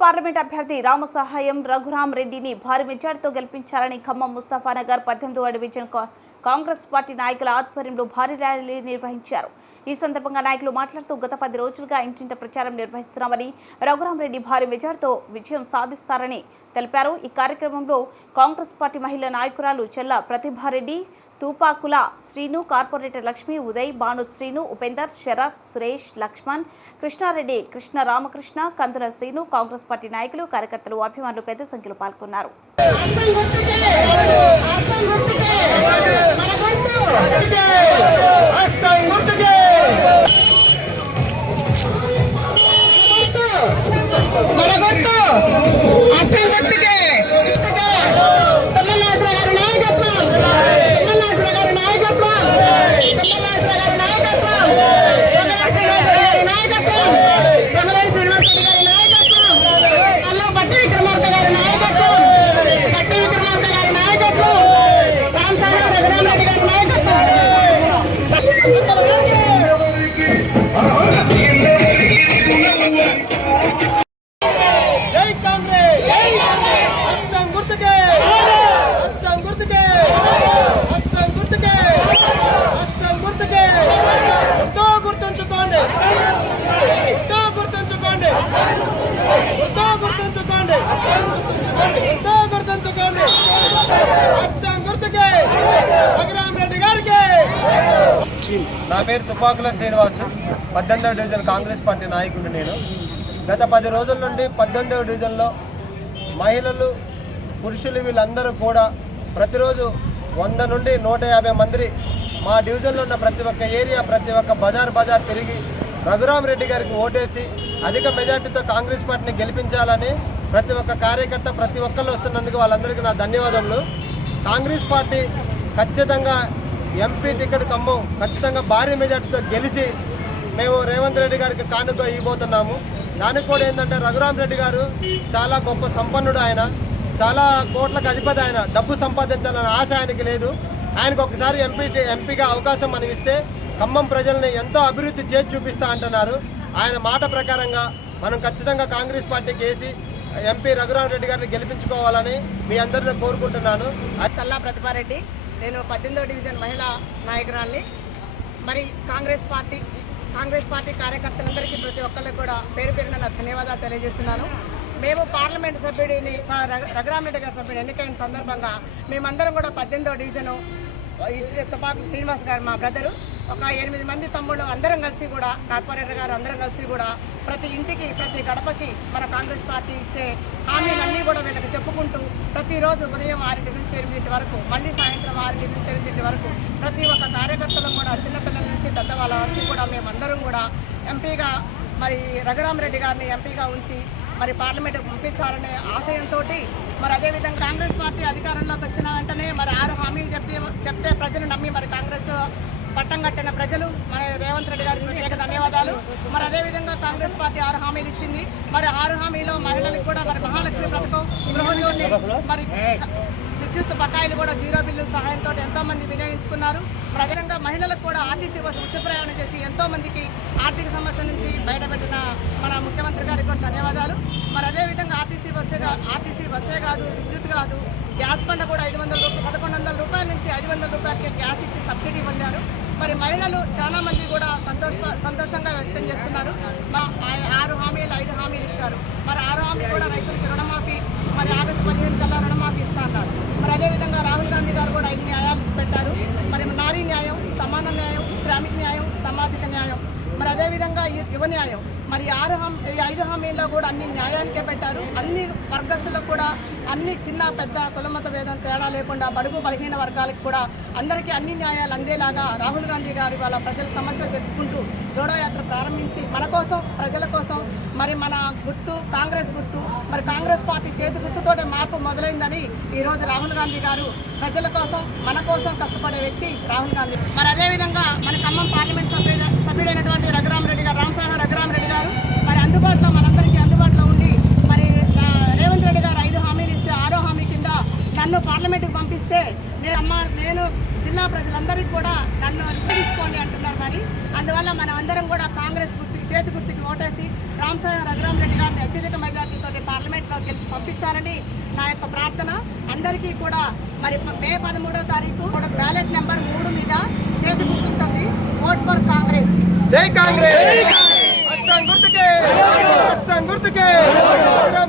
Parliament అభ్యర్థి రామసహాయం రఘురాం రెడ్డిని భారీ మెజార్టీతో గెలిపించాలని ఖమ్మం ముస్తాఫానగర్ పద్దెనిమిది డివిజన్ విజయం కాంగ్రెస్ పార్టీ నాయకుల ఆధ్వర్యంలో భారీ ర్యాలీ నిర్వహించారు. ఈ సందర్భంగా నాయకులు మాట్లాడుతూ గత పది రోజులుగా ఇంటింట ప్రచారం నిర్వహిస్తున్నామని రఘురాం రెడ్డి భారీ మెజార్టీతో విజయం సాధిస్తారని తెలిపారు. ఈ కార్యక్రమంలో కాంగ్రెస్ పార్టీ మహిళా నాయకురాలు చెల్ల ప్రతిభారెడ్డి తూపాకుల శ్రీను కార్పొరేటర్ లక్ష్మి ఉదయ్ భాను శ్రీను ఉపేందర్ శరత్ సురేష్ లక్ష్మణ్ కృష్ణారెడ్డి కృష్ణ రామకృష్ణ కందుల శ్రీను కాంగ్రెస్ పార్టీ నాయకులు కార్యకర్తలు అభిమానులు పెద్ద సంఖ్యలో పాల్గొన్నారు. అర్థం గుర్తుకే. మన గుర్తు. ¡Vamos! నా పేరు తుపాకుల శ్రీనివాస్. పద్దెనిమిదవ డివిజన్ కాంగ్రెస్ పార్టీ నాయకుడు నేను. గత పది రోజుల నుండి పద్దెనిమిదవ డివిజన్లో మహిళలు పురుషులు వీళ్ళందరూ కూడా ప్రతిరోజు వంద నుండి నూట యాభై మంది మా డివిజన్లో ఉన్న ప్రతి ఒక్క ఏరియా ప్రతి ఒక్క బజార్ బజార్ తిరిగి రఘురామ్ రెడ్డి గారికి ఓటేసి అధిక మెజార్టీతో కాంగ్రెస్ పార్టీని గెలిపించాలని ప్రతి ఒక్క కార్యకర్త ప్రతి ఒక్కళ్ళు వస్తున్నందుకు వాళ్ళందరికీ నా ధన్యవాదములు. కాంగ్రెస్ పార్టీ ఖచ్చితంగా ఎంపీ టికెట్ ఖమ్మం ఖచ్చితంగా భారీ మెజార్టీతో గెలిచి మేము రేవంత్ రెడ్డి గారికి కానుక ఇవ్వబోతున్నాము. దానికి కూడా ఏంటంటే రఘురామ్ రెడ్డి గారు చాలా గొప్ప సంపన్నుడు ఆయన. చాలా కోట్లకు అధిపతి ఆయన. డబ్బు సంపాదించాలన్న ఆశ ఆయనకి లేదు. ఆయనకు ఒకసారి ఎంపీ ఎంపీగా అవకాశం మనం ఇస్తే ఖమ్మం ప్రజల్ని ఎంతో అభివృద్ధి చేసి చూపిస్తా అంటున్నారు. ఆయన మాట ప్రకారంగా మనం ఖచ్చితంగా కాంగ్రెస్ పార్టీకి వేసి ఎంపీ రఘురామ్ రెడ్డి గారిని గెలిపించుకోవాలని మీ అందరిని కోరుకుంటున్నాను. అది చల్లా ప్రతిభారెడ్డి నేను పద్దెనిమిదో డివిజన్ మహిళా నాయకురాల్ని. మరి కాంగ్రెస్ పార్టీ కాంగ్రెస్ పార్టీ కార్యకర్తలందరికీ ప్రతి ఒక్కరికి కూడా పేరు పేరున నా ధన్యవాదాలు తెలియజేస్తున్నాను. మేము పార్లమెంట్ సభ్యుడిని రఘురామరెడ్డి గారి సభ్యుడు ఎన్నికైన సందర్భంగా మేమందరం కూడా పద్దెనిమిదో డివిజను ఈ శ్రీ తుపాకు శ్రీనివాస్ గారు మా బ్రదరు. ఒక ఎనిమిది మంది తమ్ముళ్ళు అందరం కలిసి కూడా కార్పొరేటర్ గారు అందరం కలిసి కూడా ప్రతి ఇంటికి ప్రతి గడపకి మన కాంగ్రెస్ పార్టీ ఇచ్చే హామీలన్నీ కూడా వీళ్ళకి చెప్పుకుంటూ ప్రతిరోజు ఉదయం ఆరింటి నుంచి ఎనిమిదింటి వరకు మళ్ళీ సాయంత్రం ఆరింటి నుంచి ఎనిమిదింటి వరకు ప్రతి ఒక్క కార్యకర్తలు కూడా చిన్నపిల్లల నుంచి పెద్దవాళ్ళ వరకు కూడా మేమందరం కూడా ఎంపీగా మరి రఘురామరెడ్డి గారిని ఎంపీగా ఉంచి మరి పార్లమెంట్ పంపించాలనే ఆశయంతో మరి అదేవిధంగా కాంగ్రెస్ పార్టీ అధికారంలోకి వచ్చిన వెంటనే మరి ఆరు హామీలు చెప్పి చెప్తే ప్రజలు నమ్మి మరి కాంగ్రెస్ పట్టం కట్టిన ప్రజలు మన రేవంత్ రెడ్డి గారికి ప్రత్యేక ధన్యవాదాలు. మరి అదేవిధంగా కాంగ్రెస్ పార్టీ ఆరు హామీలు ఇచ్చింది. మరి ఆరు హామీలో మహిళలకు కూడా మరి మహాలక్ష్మి పథకం గృహజ్యోతి మరి విద్యుత్ బకాయిలు కూడా జీరో బిల్లు సహాయంతో ఎంతో మంది వినియోగించుకున్నారు ప్రధానంగా మహిళలకు కూడా ఆర్టీసీ బస్సు ఉచిత ప్రయాణం చేసి ఎంతో మందికి ఆర్థిక సమస్య నుంచి బయటపెట్టిన మన ముఖ్యమంత్రి గారికి కూడా ధన్యవాదాలు. మరి అదేవిధంగా ఆర్టీసీ బస్సే కాదు ఆర్టీసీ బస్సే కాదు విద్యుత్ కాదు. గ్యాస్ పంట కూడా ఐదు వందల రూపాయలు పదకొండు వందల రూపాయల నుంచి ఐదు వందల రూపాయలకి గ్యాస్ ఇచ్చి సబ్సిడీ పొందారు. మరి మహిళలు చాలా మంది కూడా సంతోష సంతోషంగా వ్యక్తం చేస్తున్నారు. మా ఆరు హామీలు ఐదు హామీలు ఇచ్చారు. మరి ఆరు హామీ కూడా రైతులకి రుణమాఫీ మరి ఆగస్టు పదిహేను కల్లా రుణమాఫీ ఇస్తా అన్నారు మరి అదేవిధంగా రాహుల్ గాంధీ గారు కూడా ఐదు న్యాయాలు పెట్టారు. మరి నారీ న్యాయం సమాన న్యాయం శ్రామిక న్యాయం సామాజిక న్యాయం. మరి అదేవిధంగా యువ న్యాయం. మరి ఆరు హామీ ఈ ఐదు హామీల్లో కూడా అన్ని న్యాయానికే పెట్టారు. అన్ని వర్గస్తులకు కూడా అన్ని చిన్న పెద్ద కులమత భేదం తేడా లేకుండా బడుగు బలహీన వర్గాలకు కూడా అందరికీ అన్ని న్యాయాలు అందేలాగా రాహుల్ గాంధీ గారి వాళ్ళ ప్రజల సమస్యలు తెలుసుకుంటూ జోడో యాత్ర ప్రారంభించి మన కోసం ప్రజల కోసం మరి మన గుర్తు కాంగ్రెస్ గుర్తు మరి కాంగ్రెస్ పార్టీ చేతి గుర్తుతోటే మార్పు మొదలైందని ఈరోజు రాహుల్ గాంధీ గారు ప్రజల కోసం మన కోసం కష్టపడే వ్యక్తి రాహుల్ గాంధీ. మరి అదేవిధంగా మన ఖమ్మం పార్లమెంట్ సభ్యుడు సభ్యుడైనటువంటి రఘురామరెడ్డి గారు రామసాహ రఘురామరెడ్డి గారు మరి అందుబాటులో మనందరికీ అందుబాటులో ఉండి మరి రేవంత్ రెడ్డి గారు ఐదు హామీలు ఇస్తే ఆరో హామీ కింద నన్ను పార్లమెంట్కి పంపిస్తే నేను అమ్మ నేను జిల్లా ప్రజలందరికీ కూడా నన్ను అనుసరించుకోండి అంటున్నారు మరి. అందువల్ల మనం అందరం కూడా కాంగ్రెస్ గుర్తుకి చేతి గుర్తుకి ఓటేసి రామసాయ రఘురామ్ రెడ్డి గారిని అత్యధిక మెజార్టీతో పార్లమెంట్లో గెలిపి పంపించాలని నా యొక్క ప్రార్థన. అందరికీ కూడా మరి మే పదమూడో తారీఖు కూడా బ్యాలెట్ నెంబర్ మూడు మీద చేతి గుర్తుంటుంది. Vote for Congress! జై కాంగ్రెస్! హస్తం గుర్తుకే హస్తం గుర్తుకే